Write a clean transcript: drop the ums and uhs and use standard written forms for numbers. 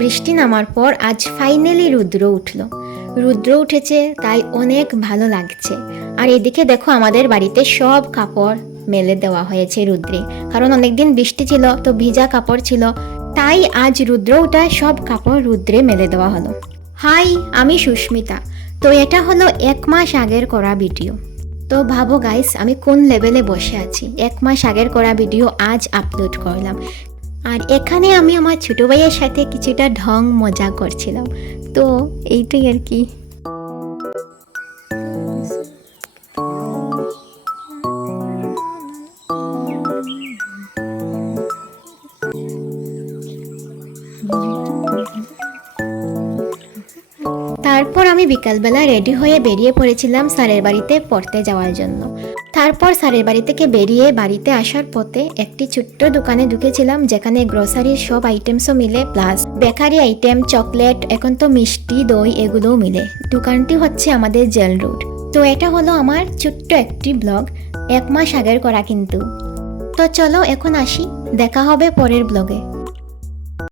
বৃষ্টি নামার পর আজ ফাইনালি রুদ্র উঠলো। রুদ্র উঠেছে তাই অনেক ভালো লাগছে। আর এদিকে দেখো আমাদের বাড়িতে সব কাপড় মেলে দেওয়া হয়েছে রুদ্রে, কারণ অনেকদিন বৃষ্টি ছিল তো ভিজা কাপড় ছিল, তাই আজ রুদ্র উঠা সব কাপড় রুদ্রে মেলে দেওয়া হলো। হাই, আমি সুস্মিতা। তো এটা হলো 1 মাস আগের করা ভিডিও। তো ভাবো গাইস আমি কোন লেভেলে বসে আছি, 1 মাস আগের করা ভিডিও আজ আপলোড করলাম। আর এখানে আমি আমার ছোটো ভাইয়ের সাথে কিছুটা ঢং মজা করছিলাম। তো এইটাই আর কি। তারপর আমি বিকালবেলা রেডি হয়ে বেরিয়ে পড়েছিলাম স্যারের বাড়িতে পড়তে যাওয়ার জন্য। তারপর স্যারের বাড়ি থেকে বেরিয়ে বাড়িতে আসার পথে একটি ছোট্ট দোকানে ঢুকেছিলাম, যেখানে গ্রোসারির সব আইটেমসও মিলে, প্লাস বেকারি আইটেম, চকলেট, এখন তো মিষ্টি, দই এগুলোও মিলে। দোকানটি হচ্ছে আমাদের জেল রোড। তো এটা হলো আমার ছোট্ট একটি ব্লগ, 1 মাস আগের করা কিন্তু। তো চলো এখন আসি, দেখা হবে পরের ব্লগে।